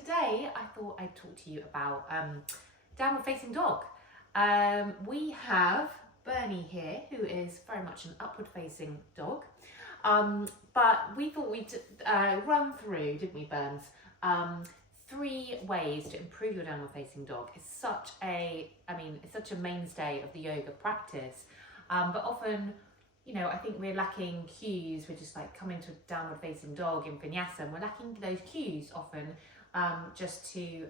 today I thought I'd talk to you about downward facing dog. We have Bernie here, who is very much an upward facing dog, but we thought we'd run through, didn't we, Burns, 3 ways to improve your downward facing dog. It's such a, it's such a mainstay of the yoga practice, but often, you know, I think we're lacking cues. We're just like coming to a downward facing dog in vinyasa, and we're lacking those cues often, just to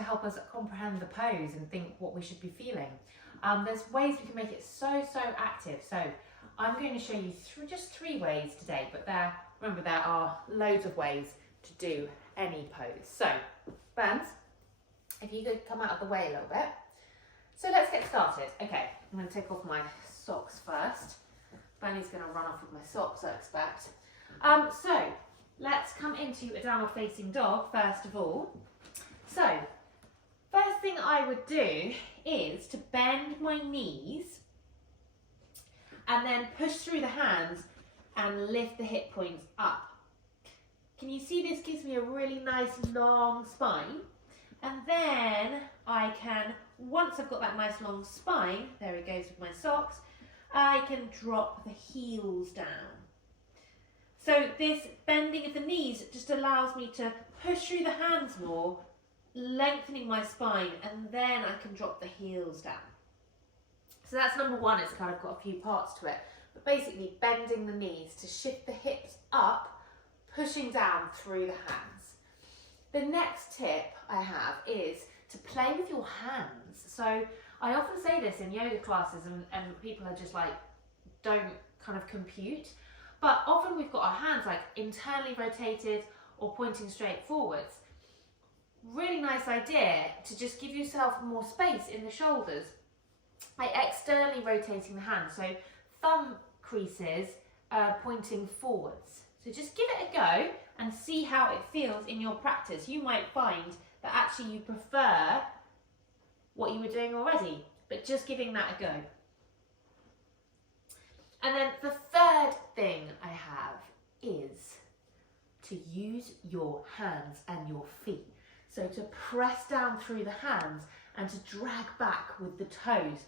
help us comprehend the pose and think what we should be feeling. There's ways we can make it so active. So I'm going to show you just 3 ways today, but remember there are loads of ways to do any pose. So Burns, if you could come out of the way a little bit. So let's get started. Okay, I'm going to take off my socks first. Bernie's going to run off with my socks, I expect. So let's come into a downward facing dog first of all. So first thing I would do is to bend my knees and then push through the hands and lift the hip points up. Can you see this gives me a really nice long spine? And then I can, once I've got that nice long spine, there it goes with my socks, I can drop the heels down. So this bending of the knees just allows me to push through the hands more, lengthening my spine, and then I can drop the heels down. So that's number 1, it's kind of got a few parts to it. But basically bending the knees to shift the hips up, pushing down through the hands. The next tip I have is to play with your hands. So I often say this in yoga classes and people are just like, don't kind of compute. But often we've got our hands like internally rotated or pointing straight forwards. Really nice idea to just give yourself more space in the shoulders by externally rotating the hands. So thumb creases pointing forwards. So just give it a go and see how it feels in your practice. You might find that actually you prefer what you were doing already, but just giving that a go. And then the third thing I have is to use your hands and your feet. So to press down through the hands and to drag back with the toes.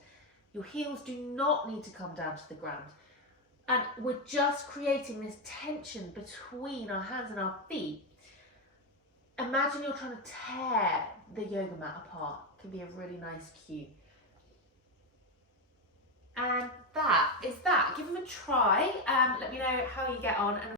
Your heels do not need to come down to the ground. And we're just creating this tension between our hands and our feet. Imagine you're trying to tear the yoga mat apart. It can be a really nice cue. And that is that. Give them a try. Let me know how you get on. And